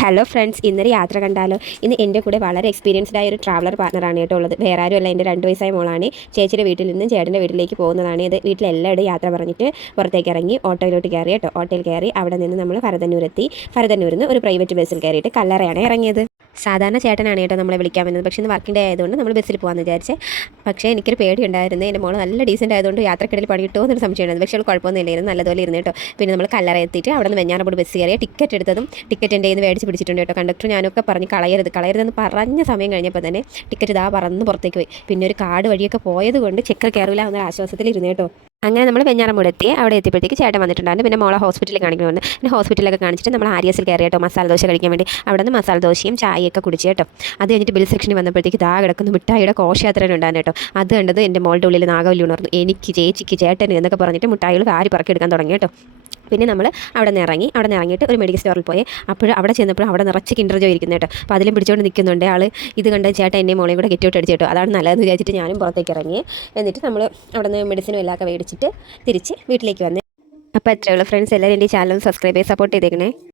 Hello friends, ഇന്നൊരു യാത്ര കണ്ടാലോ. ഇന്ന് എൻ്റെ കൂടെ വളരെ എക്സ്പീരിയൻസ്ഡ് ആയ ഒരു ട്രാവലർ പാർട്ണറാണ് കേട്ടോ ഉള്ളത്. വേറെ ആരുമല്ല, എൻ്റെ 2 വയസ്സായ മോളാണ്. ചേച്ചിയുടെ വീട്ടിൽ നിന്നും ചേട്ടൻ്റെ വീട്ടിലേക്ക് പോകുന്നതാണ്. ഇത് വീട്ടിലെല്ലാവരും യാത്ര പറഞ്ഞിട്ട് പുറത്തേക്ക് ഇറങ്ങി ഓട്ടോയിലോട്ട് കയറി കേട്ടോ. ഓട്ടോയിൽ കയറി അവിടെ നിന്ന് നമ്മൾ ഭരതന്നൂരെത്തി. ഭരതന്നൂരിൽ നിന്ന് ഒരു പ്രൈവറ്റ് ബസ്സിൽ കയറിയിട്ട് കല്ലറയാണ് ഇറങ്ങിയത്. സാധാരണ ചേട്ടനാണ് കേട്ടോ നമ്മളെ വിളിക്കാൻ വന്നത്. പക്ഷേ ഇന്ന് വർക്കിംഗ് ഡേ ആയതുകൊണ്ട് നമ്മൾ ബസ്സിൽ പോകാമെന്ന് വിചാരിച്ചേ. പക്ഷേ എനിക്കൊരു പേടി ഉണ്ടായിരുന്നു. എൻ്റെ മോൾ നല്ല ഡീസൻ്റ് ആയതുകൊണ്ട് യാത്രക്കിടയിൽ പണി കിട്ടുമോ എന്നൊരു സംശയം ഉണ്ടായിരുന്നു. പക്ഷേ അവൾ കുഴപ്പമൊന്നുമില്ലായിരുന്നു, നല്ലതുപോലെ ഇരുന്നു കേട്ടോ. പിന്നെ നമ്മൾ കല്ലറ എത്തിയിട്ട് അവിടെ നിന്ന് വെഞ്ഞാറമൂട് ബസ് കയറിയ ടിക്കറ്റ് എടുത്തതും ടിക്കറ്റ് എൻ്റെ കയ്യിൽ നിന്ന് മേടിച്ച് പിടിച്ചിട്ടുണ്ട് കേട്ടോ. കണ്ടക്ടർ ഞാനൊക്കെ പറഞ്ഞ് കളയരുതെന്ന് പറഞ്ഞ സമയം കഴിഞ്ഞപ്പോൾ തന്നെ ടിക്കറ്റ് ഇതാ പറന്ന് പുറത്തേക്ക് പോയി. പിന്നെ ഒരു കാട് വഴിയൊക്കെ പോയത് കൊണ്ട് ചെക്കർ കയറില്ല എന്നൊരു ആശ്വാസത്തിൽ ഇരുന്നു കേട്ടോ. അങ്ങനെ നമ്മൾ വെഞ്ഞാറമൂട് എത്തി. അവിടെ എത്തിയപ്പോഴത്തേക്ക് ചേട്ടൻ വന്നിട്ടുണ്ടായിരുന്നു. പിന്നെ മോളെ ഹോസ്പിറ്റലിൽ കാണിക്കണമെന്ന്. പിന്നെ ഹോസ്പിറ്റലൊക്കെ കാണിച്ചിട്ട് നമ്മൾ ആര്യസിൽ കയറി കേട്ടോ മസാല ദോശ കഴിക്കാൻ വേണ്ടി. അവിടെ നിന്ന് മസാല ദോശയും ചായയൊക്കെ കുടിച്ച് കേട്ടോ. അത് കഴിഞ്ഞിട്ട് ബിൽ സെക്ഷനിൽ വന്നപ്പോഴത്തേക്ക് ഇതാ കിടക്കുന്ന മിഠായിയുടെ ഘോഷയാത്ര ഉണ്ടായിരുന്നു കേട്ടോ. അത് കണ്ടത് എൻ്റെ മോളുടെ ഉള്ളിൽ നാഗവല്ലി ഉണർന്നു. എനിക്ക്, ചേച്ചിക്ക്, ചേട്ടന് എന്നൊക്കെ പറഞ്ഞിട്ട് മിഠായികൾ വാരി പറക്കിയെടുക്കാൻ തുടങ്ങി കേട്ടോ. പിന്നെ നമ്മൾ അവിടെ നിന്ന് ഇറങ്ങിയിട്ട് ഒരു മെഡിക്കൽ സ്റ്റോറിൽ പോയി. അപ്പോൾ അവിടെ ചെന്നപ്പോൾ അവിടെ നിറച്ച് കിൻഡർ ജോയ് ഇരിക്കുന്നത് കേട്ടോ. അപ്പോൾ അതിലും പിടിച്ചുകൊണ്ട് നിൽക്കുന്നുണ്ട് ആൾ. ഇത് കണ്ട് ചേട്ടൻ എന്നെ മോളെയും കൂടെ ഗെറ്റ് ഔട്ട് അടിച്ചു കേട്ടോ. അതാണ് നല്ലതെന്ന് വിചാരിച്ചിട്ട് ഞാനും പുറത്തേക്ക് ഇറങ്ങി. എന്നിട്ട് നമ്മൾ അവിടെ നിന്ന് മെഡിസിനും എല്ലാം മേടിച്ചിട്ട് തിരിച്ച് വീട്ടിലേക്ക് വന്നു. അപ്പോൾ എത്രയുള്ള ഫ്രണ്ട്സ് എല്ലാവരും എൻ്റെ ചാനൽ സബ്സ്ക്രൈബ് ചെയ്ത് സപ്പോർട്ട് ചെയ്തേക്കണേ.